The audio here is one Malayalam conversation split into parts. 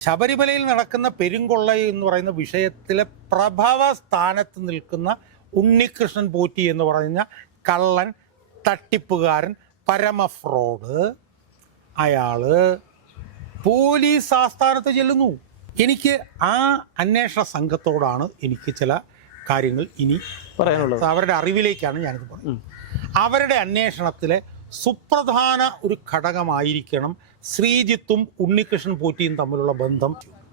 ശബരിമലയിൽ നടക്കുന്ന പെരുങ്കൊള്ള എന്ന് പറയുന്ന വിഷയത്തിലെ പ്രഭവ സ്ഥാനത്ത് നിൽക്കുന്ന ഉണ്ണികൃഷ്ണൻ പോറ്റി എന്ന് പറയുന്ന കള്ളൻ തട്ടിപ്പുകാരൻ പരമ ഫ്രോഡ് അയാൾ പോലീസ് ആസ്ഥാനത്ത് ചെല്ലുന്നു. എനിക്ക് ആ അന്വേഷണ സംഘത്തോടാണ് എനിക്ക് ചില കാര്യങ്ങൾ ഇനി പറയാനുള്ളത്. അവരുടെ അറിവിലേക്കാണ് ഞാനിത് പറയുന്നത് അവരുടെ അന്വേഷണത്തിലെ സുപ്രധാന ഒരു ഘടകമായിരിക്കണം ശ്രീജിത്തും ഉണ്ണികൃഷ്ണൻ പോറ്റിയും തമ്മിലുള്ള ബന്ധം.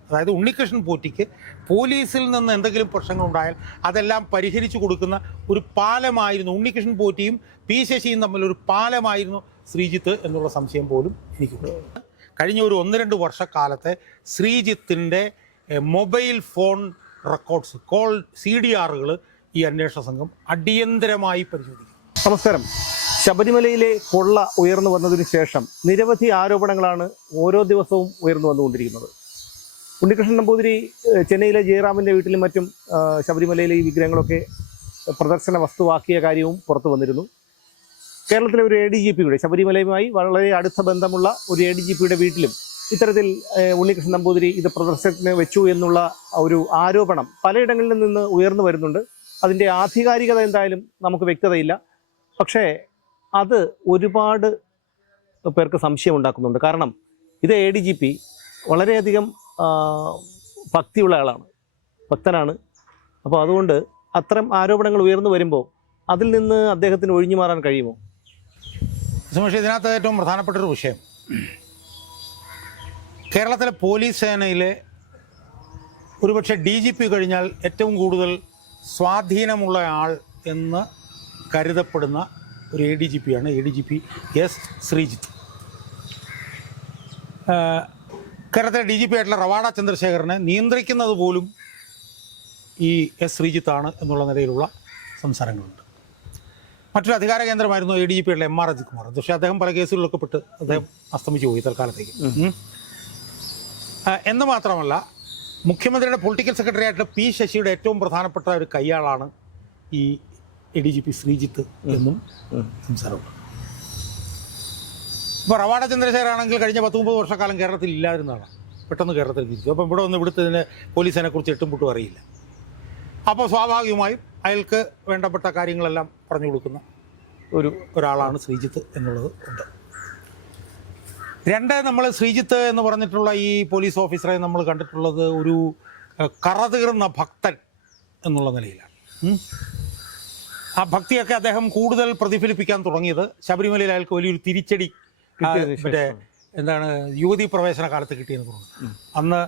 അതായത് ഉണ്ണികൃഷ്ണൻ പോറ്റിക്ക് പോലീസിൽ നിന്ന് എന്തെങ്കിലും പ്രശ്നങ്ങൾ ഉണ്ടായാൽ അതെല്ലാം പരിഹരിച്ചു കൊടുക്കുന്ന ഒരു പാലമായിരുന്നു ഉണ്ണികൃഷ്ണൻ പോറ്റിയും പി ശശിയും തമ്മിലൊരു പാലമായിരുന്നു ശ്രീജിത്ത് എന്നുള്ള സംശയം പോലും എനിക്കുണ്ട്. കഴിഞ്ഞ ഒരു ഒന്ന് രണ്ട് വർഷക്കാലത്തെ ശ്രീജിത്തിന്റെ mobile phone records call C D ആറുകൾ ഈ അന്വേഷണ സംഘം അടിയന്തരമായി പരിശോധിക്കും. നമസ്കാരം. ശബരിമലയിലെ കൊള്ള ഉയർന്നു വന്നതിന് ശേഷം നിരവധി ആരോപണങ്ങളാണ് ഓരോ ദിവസവും ഉയർന്നു വന്നുകൊണ്ടിരിക്കുന്നത്. ഉണ്ണികൃഷ്ണൻ നമ്പൂതിരി ചെന്നൈയിലെ ജയറാമിന്റെ വീട്ടിലും മറ്റും ശബരിമലയിലെ ഈ വിഗ്രഹങ്ങളൊക്കെ പ്രദർശന വസ്തുവാക്കിയ കാര്യവും പുറത്തു വന്നിരുന്നു. കേരളത്തിലെ ഒരു എ ഡി ജി പിയുടെ ശബരിമലയുമായി വളരെ അടുത്ത ബന്ധമുള്ള ഒരു എ ഡി ജി പിയുടെ വീട്ടിലും ഇത്തരത്തിൽ ഉണ്ണികൃഷ്ണൻ നമ്പൂതിരി ഇത് പ്രദർശനത്തിന് വെച്ചു എന്നുള്ള ഒരു ആരോപണം പലയിടങ്ങളിൽ നിന്ന് ഉയർന്നു വരുന്നുണ്ട്. അതിന്റെ ആധികാരികത എന്തായാലും നമുക്ക് വ്യക്തതയില്ല. പക്ഷേ അത് ഒരുപാട് പേർക്ക് സംശയം ഉണ്ടാക്കുന്നുണ്ട് കാരണം ഇത് എ ഡി ജി പി വളരെയധികം ഭക്തിയുള്ള ആളാണ്. ഭക്തനാണ്. അപ്പോൾ അതുകൊണ്ട് അത്തരം ആരോപണങ്ങൾ ഉയർന്നു വരുമ്പോൾ അതിൽ നിന്ന് അദ്ദേഹത്തിന് ഒഴിഞ്ഞു മാറാൻ കഴിയുമോ? സുമേഷ് ഇതിനകത്ത് ഏറ്റവും പ്രധാനപ്പെട്ടൊരു വിഷയം. കേരളത്തിലെ പോലീസ് സേനയിലെ ഒരുപക്ഷെ ഡി ജി പി കഴിഞ്ഞാൽ ഏറ്റവും കൂടുതൽ സ്വാധീനമുള്ള ആൾ എന്ന് കരുതപ്പെടുന്ന ഒരു എ ഡി ജി പിയാണ് A D G P S Sreejith. കേരളത്തിലെ ഡി ജി പി ആയിട്ടുള്ള റവാഡ ചന്ദ്രശേഖരനെ നിയന്ത്രിക്കുന്നത് പോലും ഈ എസ് ശ്രീജിത്താണ് എന്നുള്ള നിലയിലുള്ള സംസാരങ്ങളുണ്ട്. മറ്റൊരു അധികാര കേന്ദ്രമായിരുന്നു എ ഡി ജി പിയുടെ എം ആർ അജിത് കുമാർ. പക്ഷേ അദ്ദേഹം പല കേസുകളിലൊക്കെ പെട്ട് അദ്ദേഹം അസ്തമിച്ചു പോയി തൽക്കാലത്തേക്ക്. എന്ന് മാത്രമല്ല മുഖ്യമന്ത്രിയുടെ പൊളിറ്റിക്കൽ സെക്രട്ടറി ആയിട്ടുള്ള പി ശശിയുടെ ഏറ്റവും പ്രധാനപ്പെട്ട ഒരു കയ്യാളാണ് ഈ A D G P Sreejith എന്നും സംസാരമുണ്ട്. ഇപ്പോൾ റവാഡ ചന്ദ്രശേഖർ ആണെങ്കിൽ കഴിഞ്ഞ പത്ത് മുപ്പത് വർഷക്കാലം കേരളത്തിൽ ഇല്ലായിരുന്നതാണ്. പെട്ടെന്ന് കേരളത്തിൽ തിരിച്ചു. അപ്പം ഇവിടെ ഒന്ന് ഇവിടുത്തെ പോലീസിനെ കുറിച്ച് എട്ടും പൊട്ടും അറിയില്ല. അപ്പോൾ സ്വാഭാവികമായും അയാൾക്ക് വേണ്ടപ്പെട്ട കാര്യങ്ങളെല്ലാം പറഞ്ഞു കൊടുക്കുന്ന ഒരു ഒരാളാണ് ശ്രീജിത്ത് എന്നുള്ളത് ഉണ്ട്. രണ്ട് നമ്മൾ ശ്രീജിത്ത് എന്ന് പറഞ്ഞിട്ടുള്ള ഈ പോലീസ് ഓഫീസറെ നമ്മൾ കണ്ടിട്ടുള്ളത് ഒരു കറ കറതീർന്ന ഭക്തൻ എന്നുള്ള നിലയിലാണ്. ആ ഭക്തിയൊക്കെ അദ്ദേഹം കൂടുതൽ പ്രതിഫലിപ്പിക്കാൻ തുടങ്ങിയത്. ശബരിമലയിൽ അയാൾക്ക് വലിയൊരു തിരിച്ചടി മറ്റേ എന്താണ് യുവതി പ്രവേശന കാലത്ത് കിട്ടിയെന്ന് തോന്നുന്നു. അന്ന്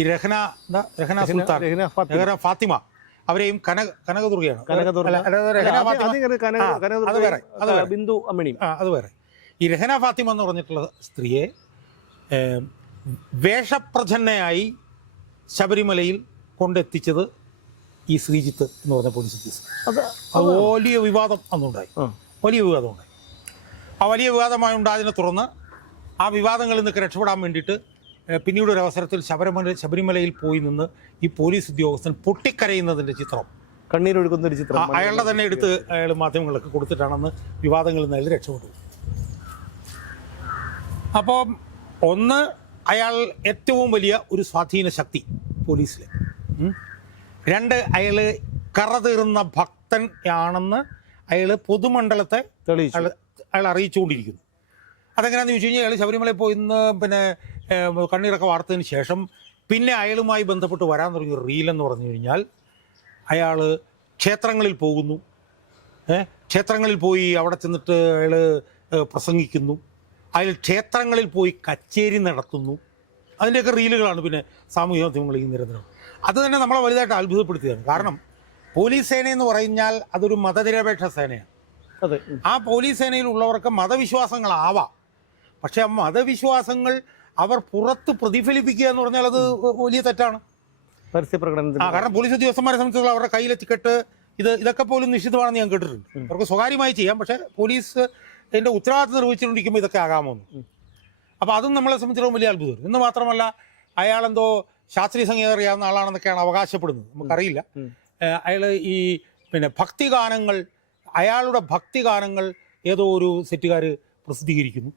ഈ രഹന എന്താ? രഹന സുൽത്താൻ. രഹന ഫാത്തിമ. അവരെയും കനക കനകദുർഗയാണ്. അത് വേറെ, അത് വേറെ. ബിന്ദു അമ്മിണിയും അത് വേറെ. ഈ രഹന ഫാത്തിമ എന്ന് പറഞ്ഞിട്ടുള്ള സ്ത്രീയെ വേഷപ്രച്ഛന്നയായി ശബരിമലയിൽ കൊണ്ടെത്തിച്ചത് ഈ ശ്രീജിത്ത് എന്ന് പറഞ്ഞ പോലീസ് ഉദ്യോഗസ്ഥൻ അത് വലിയ വിവാദം അന്നുണ്ടായി. വലിയ വിവാദം ഉണ്ടായി ആ വലിയ വിവാദമായി ഉണ്ടായതിനെ തുടർന്ന് ആ വിവാദങ്ങളിൽ നിന്നൊക്കെ രക്ഷപ്പെടാൻ വേണ്ടിയിട്ട് പിന്നീട് ഒരു അവസരത്തിൽ ശബരിമല ശബരിമലയിൽ പോയി നിന്ന് ഈ പോലീസ് ഉദ്യോഗസ്ഥൻ പൊട്ടിക്കരയുന്നതിന്റെ ചിത്രം. കണ്ണീരൊഴുക്കുന്ന ഒരു ചിത്രം അയാളുടെ തന്നെ എടുത്ത് അയാൾ മാധ്യമങ്ങളൊക്കെ കൊടുത്തിട്ടാണെന്ന് വിവാദങ്ങളിൽ നിന്ന് അയാൾ രക്ഷപ്പെട്ടു. അപ്പോൾ ഒന്ന് അയാൾ ഏറ്റവും വലിയ ഒരു സ്വാധീന ശക്തി പോലീസിൽ ഉം. രണ്ട് അയാൾ തീർന്ന ഭക്തൻ ആണെന്ന് അയാൾ പൊതുമണ്ഡലത്തെ അയാൾ അറിയിച്ചുകൊണ്ടിരിക്കുന്നു. അതെങ്ങനെയാന്ന് ചോദിച്ചു കഴിഞ്ഞാൽ അയാൾ ശബരിമലയിൽ പോയി ഇന്ന് പിന്നെ കണ്ണീരൊക്കെ വാർത്തതിന് ശേഷം പിന്നെ അയാളുമായി ബന്ധപ്പെട്ട് വരാൻ തുടങ്ങിയ റീൽ എന്ന് പറഞ്ഞു കഴിഞ്ഞാൽ അയാൾ ക്ഷേത്രങ്ങളിൽ പോകുന്നു. ക്ഷേത്രങ്ങളിൽ പോയി അവിടെ ചെന്നിട്ട് അയാൾ പ്രസംഗിക്കുന്നു. അയാൾ ക്ഷേത്രങ്ങളിൽ പോയി കച്ചേരി നടത്തുന്നു. അതിന്റെയൊക്കെ റീലുകളാണ് പിന്നെ സാമൂഹ്യ മാധ്യമങ്ങളിൽ ഈ നിരന്തരം. അത് തന്നെ നമ്മളെ വലുതായിട്ട് അത്ഭുതപ്പെടുത്തിയതാണ്. കാരണം പോലീസ് സേന എന്ന് പറഞ്ഞാൽ അതൊരു മതനിരപേക്ഷ സേനയാണ്. അതെ. ആ പോലീസ് സേനയിലുള്ളവർക്ക് മതവിശ്വാസങ്ങളാവാം. പക്ഷെ ആ മതവിശ്വാസങ്ങൾ അവർ പുറത്ത് പ്രതിഫലിപ്പിക്കുക എന്ന് പറഞ്ഞാൽ അത് വലിയ തെറ്റാണ്. പരസ്യ ആ കാരണം പോലീസ് ഉദ്യോഗസ്ഥന്മാരെ സംബന്ധിച്ചുള്ള അവരുടെ കയ്യിലെ ടിക്കറ്റ് ഇത് ഇതൊക്കെ പോലും നിഷിദ്ധമാണെന്ന് ഞാൻ കേട്ടിട്ടുണ്ട്. അവർക്ക് സ്വകാര്യമായി ചെയ്യാം. പക്ഷേ പോലീസ് ഇതിന്റെ ഉത്തരവാദിത്വം നിർവഹിച്ചുകൊണ്ടിരിക്കുമ്പോൾ ഇതൊക്കെ ആകാമെന്ന് അപ്പോൾ അതും നമ്മളെ സംബന്ധിച്ചിടത്തോളം വലിയ അത്ഭുതം എന്ന് മാത്രമല്ല അയാളെന്തോ ശാസ്ത്രീയ സംഗീതം അറിയാവുന്ന ആളാണെന്നൊക്കെയാണ് അവകാശപ്പെടുന്നത്. നമുക്കറിയില്ല. അയാൾ ഈ പിന്നെ ഭക്തിഗാനങ്ങൾ അയാളുടെ ഭക്തിഗാനങ്ങൾ ഏതോ ഒരു സെറ്റുകാർ പ്രസിദ്ധീകരിക്കുന്നു.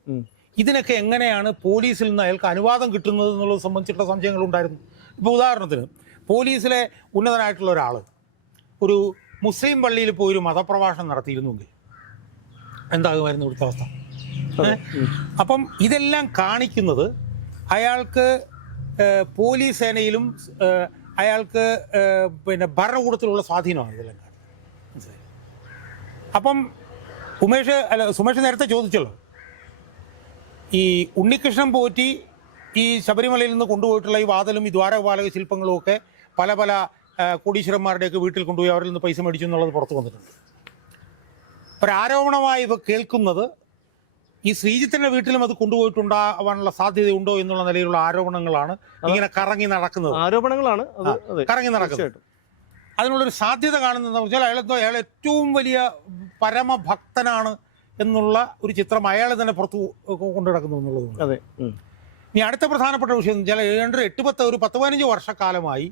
ഇതിനൊക്കെ എങ്ങനെയാണ് പോലീസിൽ നിന്ന് അയാൾക്ക് അനുവാദം കിട്ടുന്നത് എന്നുള്ളത് സംബന്ധിച്ചിട്ടുള്ള സംശയങ്ങളുണ്ടായിരുന്നു ഇപ്പോൾ ഉദാഹരണത്തിന് പോലീസിലെ ഉന്നതനായിട്ടുള്ള ഒരാൾ ഒരു മുസ്ലിം പള്ളിയിൽ പോയി ഒരു മതപ്രഭാഷണം നടത്തിയിരുന്നുവെങ്കിൽ എന്താകുമായിരുന്നു ഇവിടുത്തെ അവസ്ഥ. അപ്പം ഇതെല്ലാം കാണിക്കുന്നത് അയാൾക്ക് പോലീസ് സേനയിലും അയാൾക്ക് പിന്നെ ഭരണകൂടത്തിലുള്ള സ്വാധീനമാണ് ഇതെല്ലാം അപ്പം ഉമേഷ് അല്ല സുമേഷ് നേരത്തെ ചോദിച്ചല്ലോ. ഈ ഉണ്ണികൃഷ്ണൻ പോറ്റി ഈ ശബരിമലയിൽ നിന്ന് കൊണ്ടുപോയിട്ടുള്ള ഈ വാതലും ഈ ദ്വാരപാലക ശില്പങ്ങളും ഒക്കെ പല പല കോടീശ്വരന്മാരുടെയൊക്കെ വീട്ടിൽ കൊണ്ടുപോയി അവരിൽ നിന്ന് പൈസ മേടിച്ചു എന്നുള്ളത് പുറത്തു വന്നിട്ടുണ്ട്. ഒരാരോപണമായി ഇവ കേൾക്കുന്നത് ഈ ശ്രീജിത്തിന്റെ വീട്ടിലും അത് കൊണ്ടുപോയിട്ടുണ്ടാവാനുള്ള സാധ്യതയുണ്ടോ എന്നുള്ള നിലയിലുള്ള ആരോപണങ്ങളാണ് ഇങ്ങനെ കറങ്ങി നടക്കുന്നത്. ആരോപണങ്ങളാണ് കറങ്ങി നടക്കുന്നത്. അതിനുള്ളൊരു സാധ്യത കാണുന്നതെന്ന് വെച്ചാൽ അയാൾ അയാൾ ഏറ്റവും വലിയ പരമഭക്തനാണ് എന്നുള്ള ഒരു ചിത്രം അയാൾ തന്നെ പുറത്തു കൊണ്ടു നടക്കുന്നു എന്നുള്ളതുകൊണ്ട് അതെ. ഇനി അടുത്ത പ്രധാനപ്പെട്ട വിഷയം എന്ന് വെച്ചാൽ ഏതാണ്ട് എട്ട് പത്ത് ഒരു പത്ത് പതിനഞ്ച് വർഷക്കാലമായി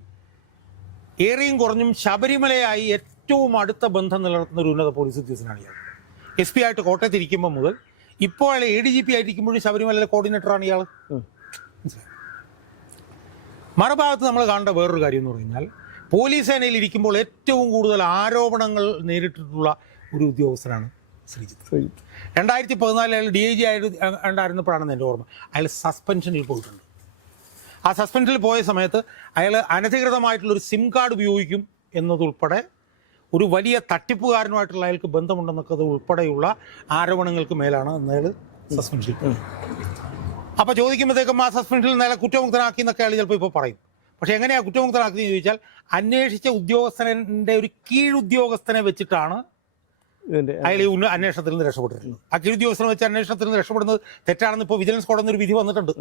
ഏറെയും കുറഞ്ഞും ശബരിമലയായി ഏറ്റവും അടുത്ത ബന്ധം നിലനിർത്തുന്ന ഒരു ഉന്നത പോലീസ് ഉദ്യോഗസ്ഥനാണ് ഇയാൾ. എസ് പി ആയിട്ട് കോട്ടയത്തിരിക്കുമ്പോൾ മുതൽ ഇപ്പോൾ അയാൾ എ ഡി ജി പി ആയിരിക്കുമ്പോഴും ശബരിമലയിലെ കോർഡിനേറ്ററാണ് ഇയാൾ. മറുഭാഗത്ത് നമ്മൾ കാണേണ്ട വേറൊരു കാര്യം എന്ന് പറഞ്ഞാൽ പോലീസ് സേനയിൽ ഇരിക്കുമ്പോൾ ഏറ്റവും കൂടുതൽ ആരോപണങ്ങൾ നേരിട്ടിട്ടുള്ള ഒരു ഉദ്യോഗസ്ഥനാണ് ശ്രീജിത്ത് ശരി. രണ്ടായിരത്തി പതിനാലിൽ അയാൾ ഡി ഐ ജി ഉണ്ടായിരുന്നപ്പോഴാണ് എന്റെ ഓർമ്മ അയാൾ സസ്പെൻഷനിൽ പോയിട്ടുണ്ട് ആ സസ്പെൻഷനിൽ പോയ സമയത്ത് അയാൾ അനധികൃതമായിട്ടുള്ള ഒരു സിം കാർഡ് ഉപയോഗിക്കും എന്നതുൾപ്പെടെ ഒരു വലിയ തട്ടിപ്പുകാരനുമായിട്ടുള്ള അയാൾക്ക് ബന്ധമുണ്ടെന്നൊക്കെ ഉൾപ്പെടെയുള്ള ആരോപണങ്ങൾക്ക് മേലാണ് അയാൾ സസ്പെൻഷനിൽ പോയത് അപ്പോൾ ചോദിക്കുമ്പോഴത്തേക്കും ആ സസ്പെൻഷനിൽ നിന്ന് അയാളെ കുറ്റമുക്തനാക്കി എന്നൊക്കെ അയാൾ ചിലപ്പോൾ ഇപ്പോൾ പറയും. പക്ഷേ എങ്ങനെയാണ് കുറ്റമുക്തനാക്കിയെന്ന് ചോദിച്ചാൽ അന്വേഷിച്ച ഉദ്യോഗസ്ഥനെ ഒരു കീഴുദ്യോഗസ്ഥനെ വെച്ചിട്ടാണ് അയാൾ ഈ അന്വേഷണത്തിൽ നിന്ന് രക്ഷപ്പെട്ടിട്ടുള്ളത് ആ കീഴുദ്യോഗസ്ഥനെ വെച്ച് അന്വേഷണത്തിൽ നിന്ന് രക്ഷപ്പെടുന്നത് തെറ്റാണെന്ന് ഇപ്പോൾ വിജിലൻസ് കോടതി ഒരു വിധി വന്നിട്ടുണ്ട്.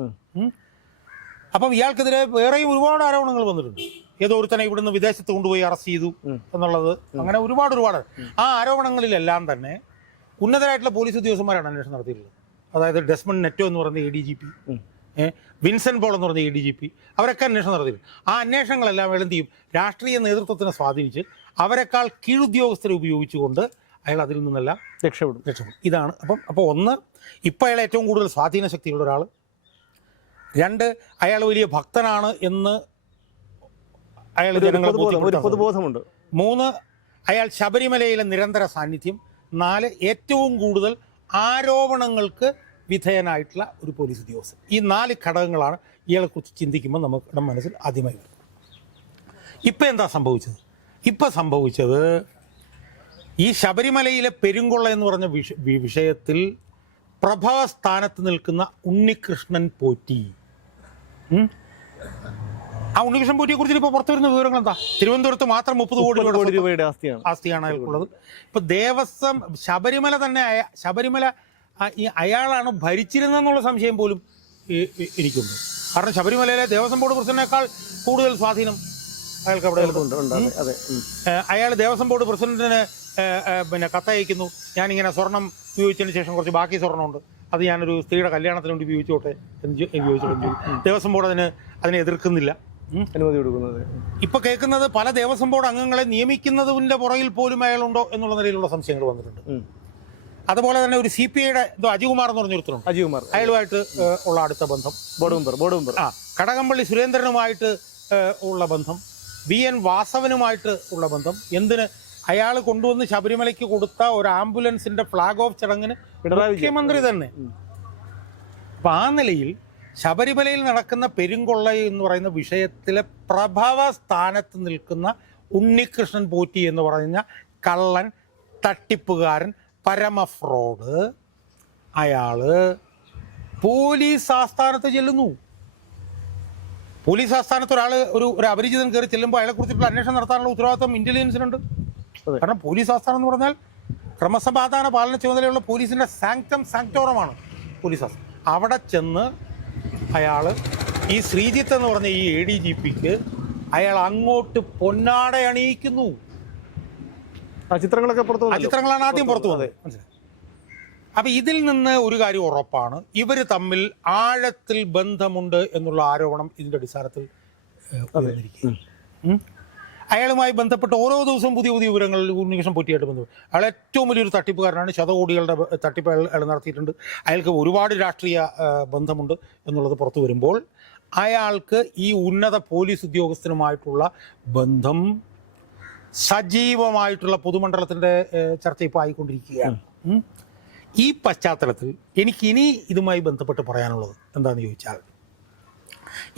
അപ്പം ഇയാൾക്കെതിരെ വേറെയും ഒരുപാട് ആരോപണങ്ങൾ വന്നിട്ടുണ്ട്. ഏതോ ഒരുത്തനെ ഇവിടുന്ന് വിദേശത്ത് കൊണ്ടുപോയി അറസ്റ്റ് ചെയ്തു എന്നുള്ളത് അങ്ങനെ ഒരുപാട് ഒരുപാട്. ആ ആരോപണങ്ങളിലെല്ലാം തന്നെ ഉന്നതരായിട്ടുള്ള പോലീസ് ഉദ്യോഗസ്ഥന്മാരാണ് അന്വേഷണം നടത്തിയിട്ടുള്ളത്. അതായത് ഡെസ്മണ്ട് നെറ്റോ എന്ന് പറയുന്ന A D G P Vincent Paul എന്ന് പറഞ്ഞ എ ഡി ജി പി അവരൊക്കെ അന്വേഷണം നടത്തിയിട്ടുണ്ട്. ആ അന്വേഷണങ്ങളെല്ലാം എന്ത് ചെയ്യും? രാഷ്ട്രീയ നേതൃത്വത്തിനെ സ്വാധീനിച്ച് അവരെക്കാൾ കീഴുദ്യോഗസ്ഥരെ ഉപയോഗിച്ചുകൊണ്ട് അയാൾ അതിൽ നിന്നെല്ലാം രക്ഷപ്പെടും. രക്ഷപ്പെടും. ഇതാണ് അപ്പം അപ്പോൾ ഒന്ന് ഇപ്പം അയാൾ ഏറ്റവും കൂടുതൽ സ്വാധീന ശക്തിയുള്ള ഒരാൾ രണ്ട് അയാൾ വലിയ ഭക്തനാണ് എന്ന് അയാൾ ജനങ്ങളെ പൊതുബോധമുണ്ട്. മൂന്ന് അയാൾ ശബരിമലയിലെ നിരന്തര സാന്നിധ്യം. നാല് ഏറ്റവും കൂടുതൽ ആരോപണങ്ങൾക്ക് വിധേയനായിട്ടുള്ള ഒരു പോലീസ് ഉദ്യോഗസ്ഥൻ. ഈ നാല് ഘടകങ്ങളാണ് ഇയാളെക്കുറിച്ച് ചിന്തിക്കുമ്പോൾ നമുക്ക് നമ്മുടെ മനസ്സിൽ ആദ്യമായി വരുന്നത് ഇപ്പം എന്താ സംഭവിച്ചത്? ഇപ്പം സംഭവിച്ചത് ഈ ശബരിമലയിലെ പെരുങ്കൊള്ള എന്ന് പറഞ്ഞ വിഷയത്തിൽ പ്രഭവ സ്ഥാനത്ത് നിൽക്കുന്ന ഉണ്ണികൃഷ്ണൻ പോറ്റി? ആ ഉണ്ണികൃഷ്ണൻ പൂറ്റിയെ കുറിച്ച് ഇപ്പോൾ പുറത്തു വരുന്ന വിവരങ്ങൾ എന്താ? തിരുവനന്തപുരത്ത് മാത്രം മുപ്പത് കോടി രൂപയുടെ ആസ്തിയാണ്. അയാൾക്കുള്ളത് ഇപ്പൊ ദേവസ്വം ശബരിമല തന്നെ ശബരിമല അയാളാണ് ഭരിച്ചിരുന്നെന്നുള്ള സംശയം പോലും എനിക്കുണ്ട്. കാരണം ശബരിമലയിലെ ദേവസ്വം ബോർഡ് പ്രസിഡന്റിനേക്കാൾ കൂടുതൽ സ്വാധീനം അയാൾക്ക് അവിടെ അയാൾ ദേവസ്വം ബോർഡ് പ്രസിഡന്റിന് പിന്നെ കത്തയക്കുന്നു ഞാനിങ്ങനെ സ്വർണം ഉപയോഗിച്ചതിന് ശേഷം കുറച്ച് ബാക്കി സ്വർണമുണ്ട് അത് ഞാനൊരു സ്ത്രീയുടെ കല്യാണത്തിന് വേണ്ടി ഉപയോഗിച്ചോട്ടെ എന്ന് ചോദിച്ചിട്ടുണ്ട്. ദേവസ്വം ബോർഡ് അതിന് അതിനെ എതിർക്കുന്നില്ല. അനുമതി കൊടുക്കുന്നത്. ഇപ്പൊ കേൾക്കുന്നത് പല ദേവസ്വം ബോർഡ് അംഗങ്ങളെ നിയമിക്കുന്നതിന്റെ പുറകിൽ പോലും അയാളുണ്ടോ എന്നുള്ള നിലയിലുള്ള സംശയങ്ങൾ വന്നിട്ടുണ്ട്. അതുപോലെ തന്നെ ഒരു സി പി ഐയുടെ എന്തോ അജികുമാർ എന്ന് പറഞ്ഞൊരുത്തരുണ്ട് അജികുമാർ. കുമാർ അയാളുമായിട്ട് ഉള്ള അടുത്ത ബന്ധം. ബോർഡ് മെമ്പർ ബോർഡ് മെമ്പർ ആ കടകംപള്ളി സുരേന്ദ്രനുമായിട്ട് ഉള്ള ബന്ധം. വി എൻ വാസവനുമായിട്ട് ഉള്ള ബന്ധം. എന്തിന്? അയാൾ കൊണ്ടുവന്ന് ശബരിമലയ്ക്ക് കൊടുത്ത ഒരു ആംബുലൻസിന്റെ ഫ്ലാഗ് ഓഫ് ചടങ്ങിന് മുഖ്യമന്ത്രി തന്നെ. അപ്പൊ ആ നിലയിൽ ശബരിമലയിൽ നടക്കുന്ന പെരുങ്കൊള്ള എന്ന് പറയുന്ന വിഷയത്തിലെ പ്രഭാവ സ്ഥാനത്ത് നിൽക്കുന്ന ഉണ്ണികൃഷ്ണൻ പോറ്റി എന്ന് പറഞ്ഞ കള്ളൻ തട്ടിപ്പുകാരൻ പരമഫ്രോഡ് അയാൾ പോലീസ് ആസ്ഥാനത്ത് ചെല്ലുന്നു. പോലീസ് ആസ്ഥാനത്ത് ഒരാൾ ഒരു ഒരു അപരിചിതൻ കയറി ചെല്ലുമ്പോൾ അയാളെ കുറിച്ചിട്ടുള്ള അന്വേഷണം നടത്താനുള്ള ഉത്തരവാദിത്വം ഇന്റലിജൻസിനുണ്ട്. കാരണം പോലീസ് ആസ്ഥാനം എന്ന് പറഞ്ഞാൽ ക്രമസമാധാന പാലന ചുമതലയുള്ള പോലീസിന്റെ സാങ്ക്ടം സാങ്ക്ടോറമാണ് പോലീസ് ആസ്ഥാനം. അവിടെ ചെന്ന് അയാൾ ഈ ശ്രീജിത്ത് എന്ന് പറഞ്ഞ ഈ എ ഡി ജി പിക്ക് അയാൾ അങ്ങോട്ട് പൊന്നാട അണിയിക്കുന്നു. ആ ചിത്രങ്ങളൊക്കെ പുറത്തു ആ ചിത്രങ്ങളാണ് ആദ്യം പുറത്തു പോകുന്നത് വന്നത് മനസ്സിലായോ? അപ്പൊ ഇതിൽ നിന്ന് ഒരു കാര്യം ഉറപ്പാണ്. ഇവർ തമ്മിൽ ആഴത്തിൽ ബന്ധമുണ്ട് എന്നുള്ള ആരോപണം ഇതിന്റെ അടിസ്ഥാനത്തിൽ ഉയർന്നിരിക്കുകയാണ്. അയാളുമായി ബന്ധപ്പെട്ട് ഓരോ ദിവസവും പുതിയ പുതിയ വിവരങ്ങൾ ഉണ്ണികൃഷ്ണൻ പൊറ്റിയായിട്ട് ബന്ധപ്പെട്ടു. അയാൾ ഏറ്റവും വലിയൊരു തട്ടിപ്പുകാരനാണ്. ശതകോടികളുടെ തട്ടിപ്പ് അയാൾ നടത്തിയിട്ടുണ്ട്. അയാൾക്ക് ഒരുപാട് രാഷ്ട്രീയ ബന്ധമുണ്ട് എന്നുള്ളത് പുറത്തു വരുമ്പോൾ അയാൾക്ക് ഈ ഉന്നത പോലീസ് ഉദ്യോഗസ്ഥനുമായിട്ടുള്ള ബന്ധം സജീവമായിട്ടുള്ള പൊതുമണ്ഡലത്തിന്റെ ചർച്ച ഇപ്പോൾ ആയിക്കൊണ്ടിരിക്കുകയാണ്. ഈ പശ്ചാത്തലത്തിൽ എനിക്കിനി ഇതുമായി ബന്ധപ്പെട്ട് പറയാനുള്ളത് എന്താണെന്ന് ചോദിച്ചാൽ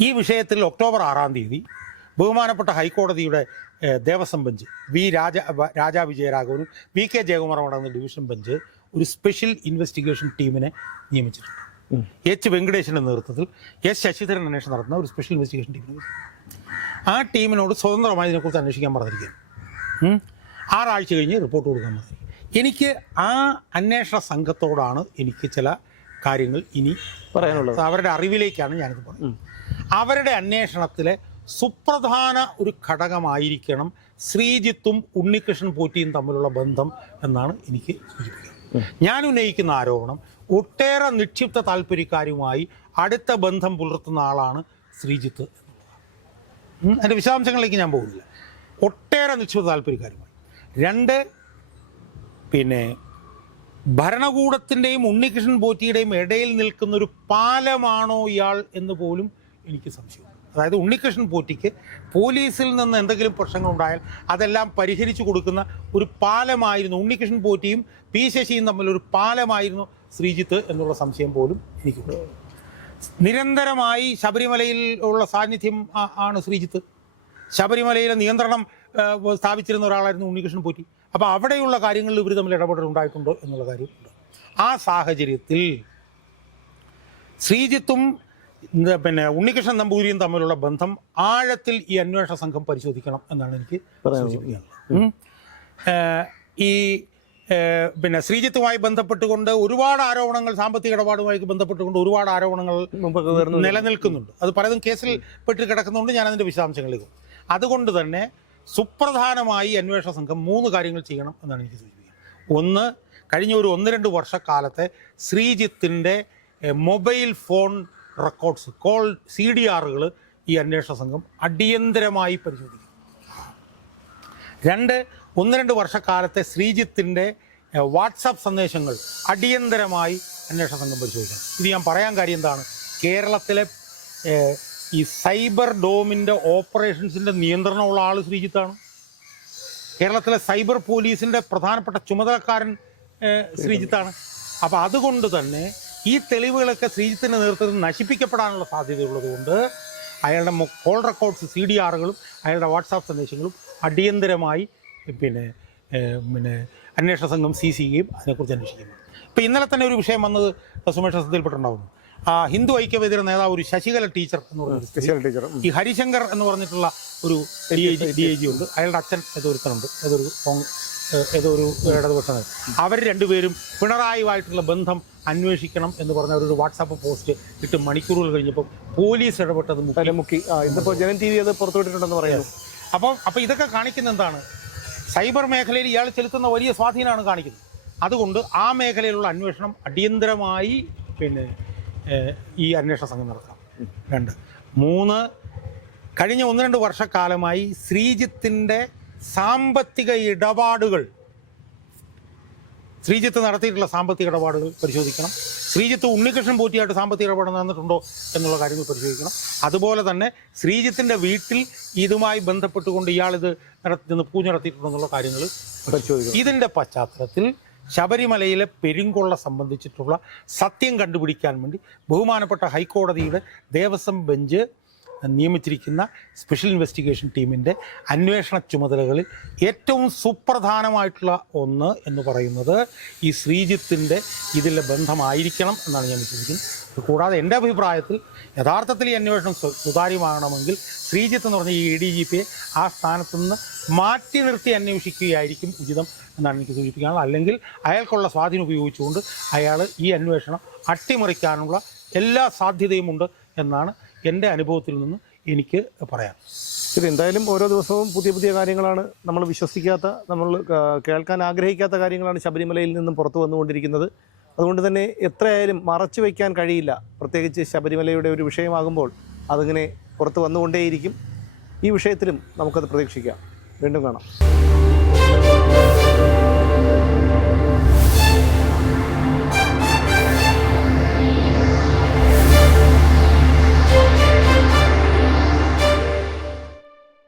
ഈ വിഷയത്തിൽ ഒക്ടോബർ ആറാം തീയതി ബഹുമാനപ്പെട്ട ഹൈക്കോടതിയുടെ ദേവസ്വം ബെഞ്ച് വി രാജ രാജാ വിജയരാഘവനും വി കെ ജയകുമാറും അടങ്ങുന്ന ഡിവിഷൻ ബെഞ്ച് ഒരു സ്പെഷ്യൽ ഇൻവെസ്റ്റിഗേഷൻ ടീമിനെ നിയമിച്ചിട്ടുണ്ട്. എച്ച് വെങ്കടേഷിന്റെ നേതൃത്വത്തിൽ എസ് ശശിധരൻ അന്വേഷണം നടത്തുന്ന ഒരു സ്പെഷ്യൽ ഇൻവെസ്റ്റിഗേഷൻ ടീമിനെ ആ ടീമിനോട് സ്വതന്ത്രമായി ഇതിനെക്കുറിച്ച് അന്വേഷിക്കാൻ പറഞ്ഞിരിക്കുകയാണ്. ആറാഴ്ച കഴിഞ്ഞ് റിപ്പോർട്ട് കൊടുക്കാൻ മതി എനിക്ക് ആ അന്വേഷണ സംഘത്തോടാണ് എനിക്ക് ചില കാര്യങ്ങൾ ഇനി പറയാനുള്ളത്. അവരുടെ അറിവിലേക്കാണ് ഞാനിത് പറയുന്നത് അവരുടെ അന്വേഷണത്തിലെ സുപ്രധാന ഒരു ഘടകമായിരിക്കണം ശ്രീജിത്തും ഉണ്ണികൃഷ്ണൻ പോറ്റിയും തമ്മിലുള്ള ബന്ധം എന്നാണ് എനിക്ക് സൂചിപ്പിക്കുന്നത്. ഞാൻ ഉന്നയിക്കുന്ന ആരോപണം ഒട്ടേറെ നിക്ഷിപ്ത താല്പര്യക്കാരുമായി അടുത്ത ബന്ധം പുലർത്തുന്ന ആളാണ് ശ്രീജിത്ത് അതിന്റെ വിശദാംശങ്ങളിലേക്ക് ഞാൻ പോകുന്നില്ല. ഒട്ടേറെ നിക്ഷിപ്ത താല്പര്യക്കാരുമായി. രണ്ട് പിന്നെ ഭരണകൂടത്തിന്റെയും ഉണ്ണികൃഷ്ണൻ പോറ്റിയുടെയും ഇടയിൽ നിൽക്കുന്ന ഒരു പാലമാണോ ഇയാൾ എന്ന് പോലും എനിക്ക് സംശയമുണ്ട് അതായത് ഉണ്ണികൃഷ്ണൻ പോറ്റിക്ക് പോലീസിൽ നിന്ന് എന്തെങ്കിലും പ്രശ്നങ്ങൾ ഉണ്ടായാൽ അതെല്ലാം പരിഹരിച്ചു കൊടുക്കുന്ന ഒരു പാലമായിരുന്നു ഉണ്ണികൃഷ്ണൻ പോറ്റിയും പി ശശിയും തമ്മിലൊരു പാലമായിരുന്നു ശ്രീജിത്ത് എന്നുള്ള സംശയം പോലും എനിക്കുണ്ട്. നിരന്തരമായി ശബരിമലയിൽ ഉള്ള സാന്നിധ്യം ആണ് ശ്രീജിത്ത്. ശബരിമലയിലെ നിയന്ത്രണം സ്ഥാപിച്ചിരുന്ന ഒരാളായിരുന്നു ഉണ്ണികൃഷ്ണൻ പോറ്റി. അപ്പോൾ അവിടെയുള്ള കാര്യങ്ങളിൽ ഇവർ തമ്മിൽ ഇടപെടൽ ഉണ്ടായിട്ടുണ്ടോ എന്നുള്ള കാര്യമുണ്ട്. ആ സാഹചര്യത്തിൽ ശ്രീജിത്തും പിന്നെ ഉണ്ണികൃഷ്ണൻ നമ്പൂതിരിയും തമ്മിലുള്ള ബന്ധം ആഴത്തിൽ ഈ അന്വേഷണ സംഘം പരിശോധിക്കണം എന്നാണ് എനിക്ക് സൂചിപ്പിക്കാനുള്ളത്. ഈ പിന്നെ ശ്രീജിത്തുമായി ബന്ധപ്പെട്ടുകൊണ്ട് ഒരുപാട് ആരോപണങ്ങൾ സാമ്പത്തിക ഇടപാടുമായി ബന്ധപ്പെട്ടുകൊണ്ട് ഒരുപാട് ആരോപണങ്ങൾ നിലനിൽക്കുന്നുണ്ട്. അത് പലതും കേസിൽ പെട്ട് കിടക്കുന്നുണ്ട് ഞാൻ അതിന്റെ വിശദാംശങ്ങളിലേക്ക്. അതുകൊണ്ട് തന്നെ സുപ്രധാനമായി അന്വേഷണ സംഘം മൂന്ന് കാര്യങ്ങൾ ചെയ്യണം എന്നാണ് എനിക്ക് സൂചിപ്പിക്കുന്നത്. ഒന്ന് കഴിഞ്ഞ ഒരു ഒന്ന് രണ്ട് വർഷക്കാലത്തെ ശ്രീജിത്തിന്റെ mobile phone records call C D ആറുകൾ ഈ അന്വേഷണ സംഘം അടിയന്തരമായി പരിശോധിക്കും. രണ്ട് ഒന്ന് രണ്ട് വർഷക്കാലത്തെ ശ്രീജിത്തിന്റെ വാട്സാപ്പ് സന്ദേശങ്ങൾ അടിയന്തരമായി അന്വേഷണ സംഘം പരിശോധിക്കണം. ഇത് ഞാൻ പറയാൻ കാര്യം എന്താണ്? കേരളത്തിലെ ഈ സൈബർ ഡോമിന്റെ ഓപ്പറേഷൻസിന്റെ നിയന്ത്രണമുള്ള ആൾ ശ്രീജിത്താണ്. കേരളത്തിലെ സൈബർ പോലീസിന്റെ പ്രധാനപ്പെട്ട ചുമതലക്കാരൻ ശ്രീജിത്താണ്. അപ്പോൾ അതുകൊണ്ട് തന്നെ ഈ തെളിവുകളൊക്കെ ശ്രീജിത്തിന്റെ നേതൃത്വത്തിൽ നശിപ്പിക്കപ്പെടാനുള്ള സാധ്യതയുള്ളത് കൊണ്ട് അയാളുടെ കോൾ റെക്കോർഡ്സ് സി ഡി ആറുകളും അയാളുടെ വാട്സാപ്പ് സന്ദേശങ്ങളും അടിയന്തരമായി പിന്നെ പിന്നെ അന്വേഷണ സംഘം സി സി ചെയ്യുകയും അതിനെക്കുറിച്ച് അന്വേഷിക്കുന്നു. ഇപ്പോൾ ഇന്നലെ തന്നെ ഒരു വിഷയം വന്നത് സുമേഷ് ശ്രദ്ധയിൽപ്പെട്ടുണ്ടാകുന്നു ആ ഹിന്ദു ഐക്യവേദിയുടെ നേതാവ് ഒരു ശശികല ടീച്ചർ എന്ന് പറയുന്നത് സ്പെഷ്യൽ ടീച്ചർ. ഈ ഹരിശങ്കർ എന്ന് പറഞ്ഞിട്ടുള്ള ഒരു D I G D I G ഉണ്ട്. അയാളുടെ അച്ഛൻ ഏതൊരുത്തനുണ്ട് ഏതൊരു ഏതോ ഒരു ഇടതുപക്ഷ അവർ രണ്ടുപേരും പിണറായിയുമായിട്ടുള്ള ബന്ധം അന്വേഷിക്കണം എന്ന് പറഞ്ഞ ഒരു വാട്സാപ്പ് പോസ്റ്റ് ഇട്ട് മണിക്കൂറുകൾ കഴിഞ്ഞപ്പോൾ പോലീസ് ഇടപെട്ടത് മുഖ്യമുഖി ഇന്നിപ്പോൾ ജനൻ ടി വി അത് പുറത്തുവിട്ടിട്ടുണ്ടെന്ന് പറയുന്നു. അപ്പോൾ അപ്പോൾ ഇതൊക്കെ കാണിക്കുന്ന എന്താണ്? സൈബർ മേഖലയിൽ ഇയാൾ ചെലുത്തുന്ന വലിയ സ്വാധീനമാണ് കാണിക്കുന്നത്. അതുകൊണ്ട് ആ മേഖലയിലുള്ള അന്വേഷണം അടിയന്തരമായി പിന്നെ ഈ അന്വേഷണ സംഘം നടത്തണം. രണ്ട്. മൂന്ന് കഴിഞ്ഞ ഒന്ന് രണ്ട് വർഷക്കാലമായി ശ്രീജിത്തിന്റെ സാമ്പത്തിക ഇടപാടുകൾ. ശ്രീജിത്ത് നടത്തിയിട്ടുള്ള സാമ്പത്തിക ഇടപാടുകൾ പരിശോധിക്കണം. ശ്രീജിത്ത് ഉണ്ണികൃഷ്ണൻ പോറ്റിയായിട്ട് സാമ്പത്തിക ഇടപാട് നടന്നിട്ടുണ്ടോ എന്നുള്ള കാര്യങ്ങൾ പരിശോധിക്കണം. അതുപോലെ തന്നെ ശ്രീജിത്തിന്റെ വീട്ടിൽ ഇതുമായി ബന്ധപ്പെട്ടുകൊണ്ട് ഇയാളിത് നടത്തി പൂജ നടത്തിയിട്ടുണ്ടോ എന്നുള്ള കാര്യങ്ങൾ പരിശോധിക്കണം. ഇതിന്റെ പശ്ചാത്തലത്തിൽ ശബരിമലയിലെ പെരുങ്കൊള്ള സംബന്ധിച്ചിട്ടുള്ള സത്യം കണ്ടുപിടിക്കാൻ വേണ്ടി ബഹുമാനപ്പെട്ട ഹൈക്കോടതിയുടെ ദേവസ്വം ബെഞ്ച് നിയമിച്ചിരിക്കുന്ന സ്പെഷ്യൽ ഇൻവെസ്റ്റിഗേഷൻ ടീമിന്റെ അന്വേഷണ ചുമതലകളിൽ ഏറ്റവും സുപ്രധാനമായിട്ടുള്ള ഒന്ന് എന്ന് പറയുന്നത് ഈ ശ്രീജിത്തിന്റെ ഇതിലെ ബന്ധമായിരിക്കണം എന്നാണ് ഞാൻ വിശ്വസിക്കുന്നത്. കൂടാതെ എന്റെ അഭിപ്രായത്തിൽ യഥാർത്ഥത്തിൽ ഈ അന്വേഷണം സുതാര്യമാകണമെങ്കിൽ ശ്രീജിത്ത് എന്ന് പറഞ്ഞ ഈ എ ഡി ജി പിയെ ആ സ്ഥാനത്തു നിന്ന് മാറ്റി നിർത്തി അന്വേഷിക്കുകയായിരിക്കും ഉചിതം എന്നാണ് എനിക്ക് സൂചിപ്പിക്കാനുള്ളത്. അല്ലെങ്കിൽ അയാൾക്കുള്ള സ്വാധീനം ഉപയോഗിച്ചുകൊണ്ട് അയാൾ ഈ അന്വേഷണം അട്ടിമറിക്കാനുള്ള എല്ലാ സാധ്യതയുമുണ്ട് എന്നാണ് എന്റെ അനുഭവത്തിൽ നിന്ന് എനിക്ക് പറയാം. ശരി എന്തായാലും ഓരോ ദിവസവും പുതിയ പുതിയ കാര്യങ്ങളാണ് നമ്മൾ വിശ്വസിക്കാത്ത നമ്മൾ കേൾക്കാൻ ആഗ്രഹിക്കാത്ത കാര്യങ്ങളാണ് ശബരിമലയിൽ നിന്നും പുറത്തു വന്നുകൊണ്ടിരിക്കുന്നത്. അതുകൊണ്ട് തന്നെ എത്രയായാലും മറച്ചു വയ്ക്കാൻ കഴിയില്ല. പ്രത്യേകിച്ച് ശബരിമലയുടെ ഒരു വിഷയമാകുമ്പോൾ അതിങ്ങനെ പുറത്ത് വന്നുകൊണ്ടേയിരിക്കും. ഈ വിഷയത്തിലും നമുക്കത് പ്രതീക്ഷിക്കാം. വീണ്ടും കാണാം.